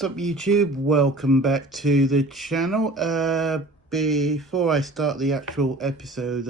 What's up YouTube? Welcome back to the channel. Before I start the actual episode,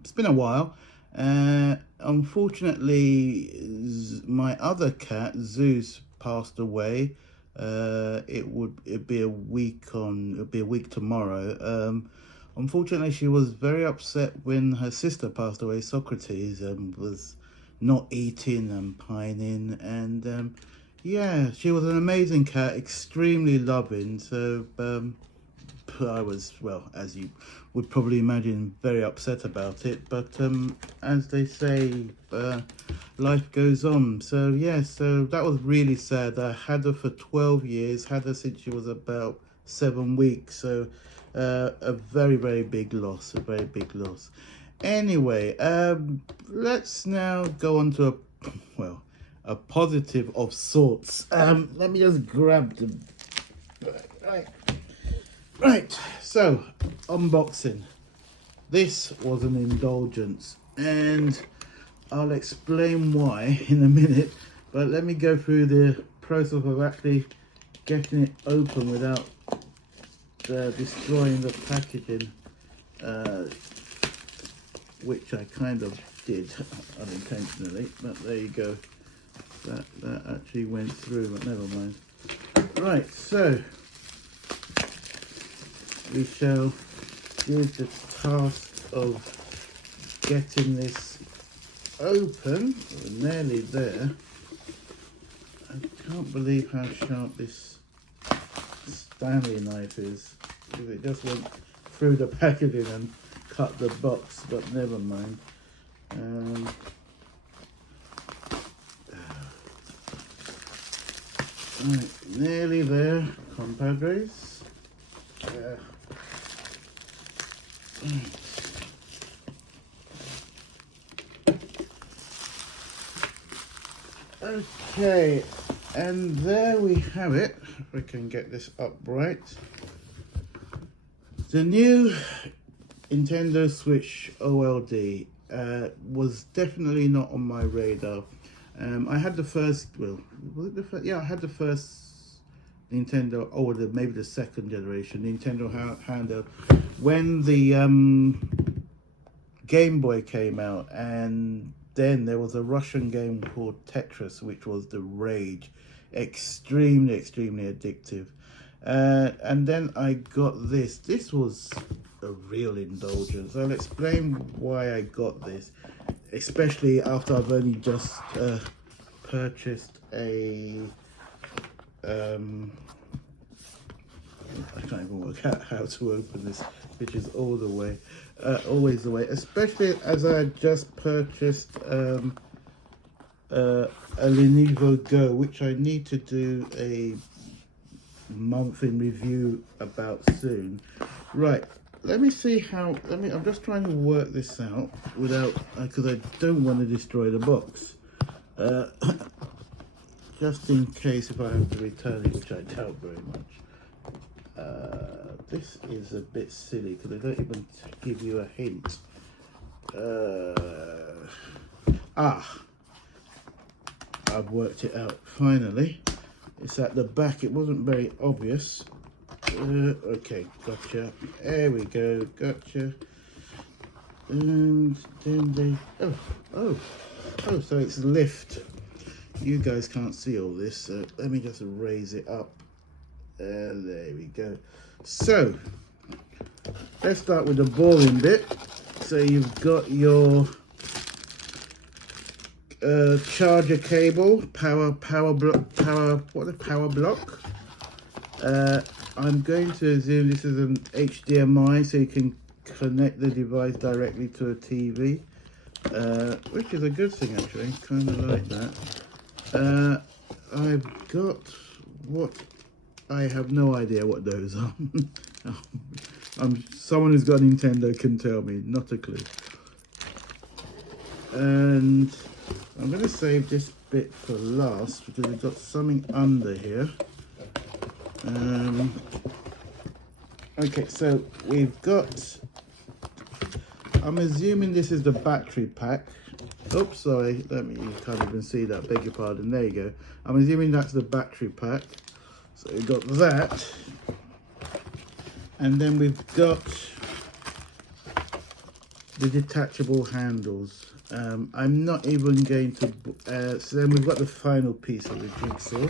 it's been a while. Unfortunately, my other cat Zeus passed away. It'd be a week tomorrow. Unfortunately, she was very upset when her sister passed away, Socrates, and was not eating and pining, and yeah, she was an amazing cat, extremely loving. So I was, well, as you would probably imagine, very upset about it. But as they say, life goes on. So yeah, so that was really sad. I had her for 12 years, had her since she was about 7 weeks. So a very, very big loss, a very big loss. Anyway, let's now go on to a positive of sorts. Let me just grab them. Right, so unboxing. This was an indulgence, and I'll explain why in a minute, but let me go through the process of actually getting it open without destroying the packaging, which I kind of did unintentionally, but there you go. That actually went through, but never mind. Right, so we shall do the task of getting this open. We're nearly there. I can't believe how sharp this Stanley knife is, because it just went through the packaging and cut the box, but never mind. Right, nearly there, compadres. Okay, and there we have it. If we can get this upright. The new Nintendo Switch OLED was definitely not on my radar. I had the first, well, was it the first? Yeah, I had the first Nintendo, or maybe the second generation Nintendo handheld when the Game Boy came out, and then there was a Russian game called Tetris, which was the rage, extremely addictive. And then I got this. This was a real indulgence. I'll explain why I got this, especially after I've only just purchased a I can't even work out how to open this, which is always the way, especially as I just purchased a Lenovo Go, which I need to do a month in review about soon. Right, let me see how, I'm just trying to work this out without, because I don't want to destroy the box. Just in case if I have to return it, which I doubt very much. This is a bit silly because they don't even give you a hint. I've worked it out finally. It's at the back. It wasn't very obvious. Okay, gotcha. There we go, gotcha. And then they, oh, so it's lift. You guys can't see all this, so let me just raise it up. There we go. So let's start with the boring bit. So you've got your charger cable, power block. I'm going to assume this is an HDMI, so you can connect the device directly to a TV, which is a good thing actually. Kind of like that. I've got what I have no idea what those are. Someone who's got a Nintendo can tell me, not a clue. And I'm going to save this bit for last because we've got something under here. Okay, so we've got, I'm assuming this is the battery pack. Oops, sorry, you can't even see that, beg your pardon, there you go. I'm assuming that's the battery pack. So we've got that. And then we've got the detachable handles. I'm not even going to, so then we've got the final piece of the jigsaw.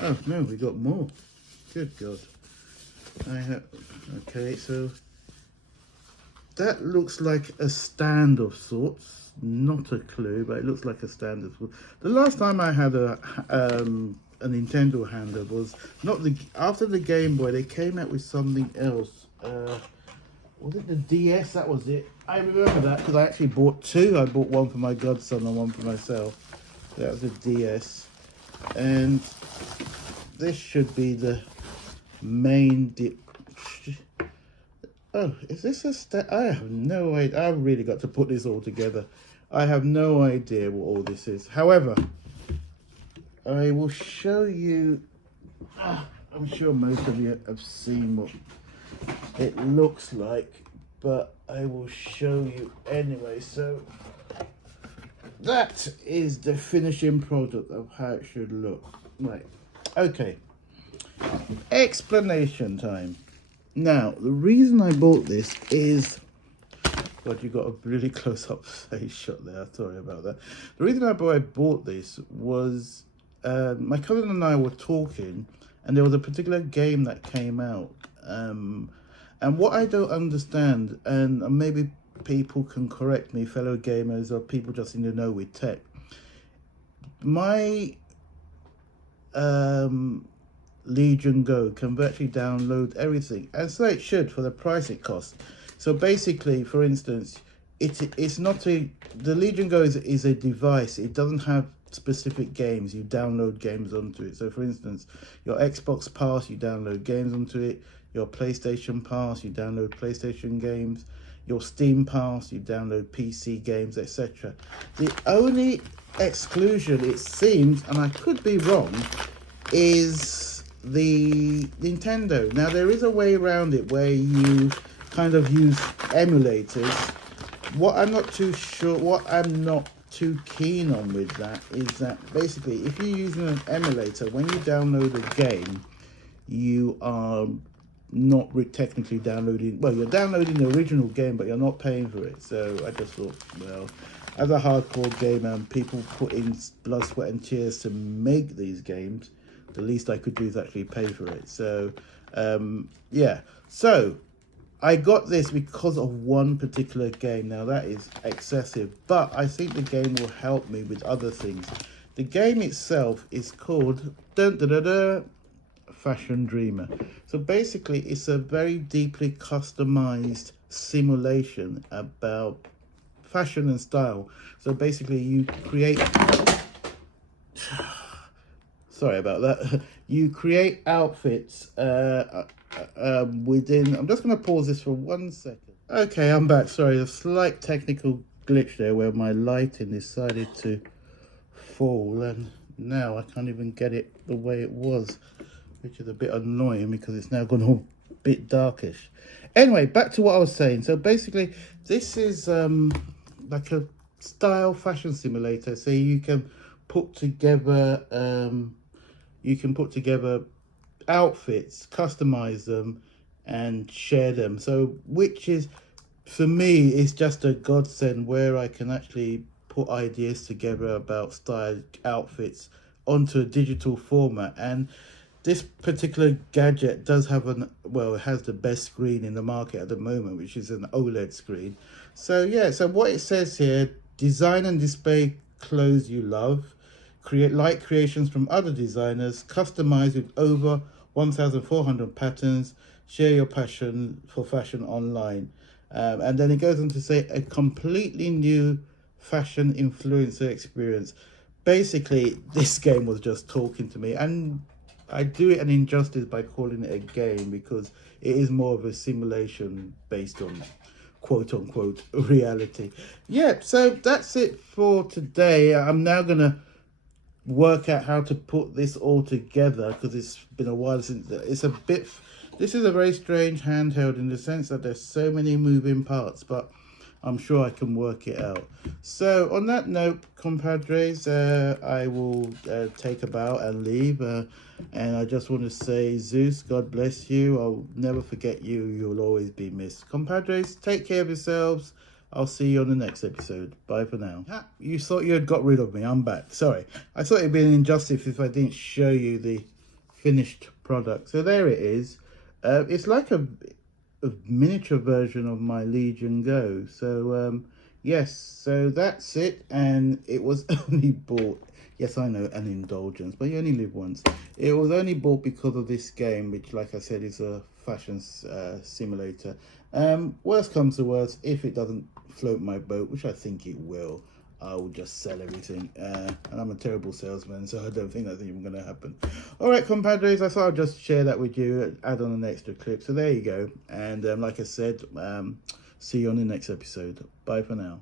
Oh no, we got more. Good God. Okay, so that looks like a stand of sorts. Not a clue, but it looks like a stand of sorts. The last time I had a Nintendo handle was not after the Game Boy. They came out with something else. Was it the DS? That was it. I remember that because I actually bought two. I bought one for my godson and one for myself. That was a DS. And this should be the main Oh, is this a I have no idea. I've really got to put this all together. I have no idea what all this is. However, I will show you. I'm sure most of you have seen what it looks like, but I will show you anyway. So that is the finishing product of how it should look. Right. Okay. Explanation time. Now, the reason I bought this is, God, you got a really close-up face shot there. Sorry about that. The reason I bought this was my cousin and I were talking, and there was a particular game that came out. And what I don't understand, and maybe people can correct me, fellow gamers or people just in the know with tech. My Legion Go can virtually download everything, and so it should for the price it costs. So basically, for instance, it's not the Legion Go is a device. It doesn't have specific games. You download games onto it. So for instance, your Xbox Pass, you download games onto it. Your PlayStation Pass, you download PlayStation games. Your Steam Pass, you download PC games, etc. The only exclusion, it seems, and I could be wrong, is the Nintendo. Now there is a way around it where you kind of use emulators. What I'm not too keen on with that is that basically if you're using an emulator, when you download a game, you are not technically downloading, well, you're downloading the original game, but you're not paying for it. So I just thought, well, as a hardcore gamer, and people put in blood, sweat and tears to make these games, the least I could do is actually pay for it. So yeah, so I got this because of one particular game. Now that is excessive, but I think the game will help me with other things. The game itself is called Fashion Dreamer. So basically it's a very deeply customized simulation about fashion and style. So basically you create sorry about that. You create outfits within... I'm just going to pause this for 1 second. Okay, I'm back. Sorry, a slight technical glitch there where my lighting decided to fall, and now I can't even get it the way it was, which is a bit annoying because it's now gone all a bit darkish. Anyway, back to what I was saying. So basically, this is like a style fashion simulator. So you can put together outfits, customize them and share them. So which is, for me, is just a godsend where I can actually put ideas together about style outfits onto a digital format. And this particular gadget does have it has the best screen in the market at the moment, which is an OLED screen. So yeah, so what it says here: design and display clothes you love, create light creations from other designers, customize with over 1,400 patterns, share your passion for fashion online. And then it goes on to say a completely new fashion influencer experience. Basically, this game was just talking to me, and I do it an injustice by calling it a game because it is more of a simulation based on quote unquote reality. Yeah, so that's it for today. I'm now gonna work out how to put this all together because it's been a while since. This is a very strange handheld in the sense that there's so many moving parts, but I'm sure I can work it out. So on that note, compadres, I will take a bow and leave. And I just want to say, Zeus, God bless you. I'll never forget you. You'll always be missed. Compadres, take care of yourselves. I'll see you on the next episode. Bye for now. You thought you had got rid of me. I'm back. Sorry. I thought it'd be an injustice if I didn't show you the finished product. So there it is. It's like a miniature version of my Legion Go. So yes, so that's it. And it was only bought, yes I know, an indulgence, but you only live once. It was only bought because of this game, which like I said is a fashion simulator. Worst comes to worst, if it doesn't float my boat, which I think it will, I will just sell everything. And I'm a terrible salesman, so I don't think that's even going to happen. All right, compadres, I thought I'd just share that with you, add on an extra clip. So there you go. And like I said, see you on the next episode. Bye for now.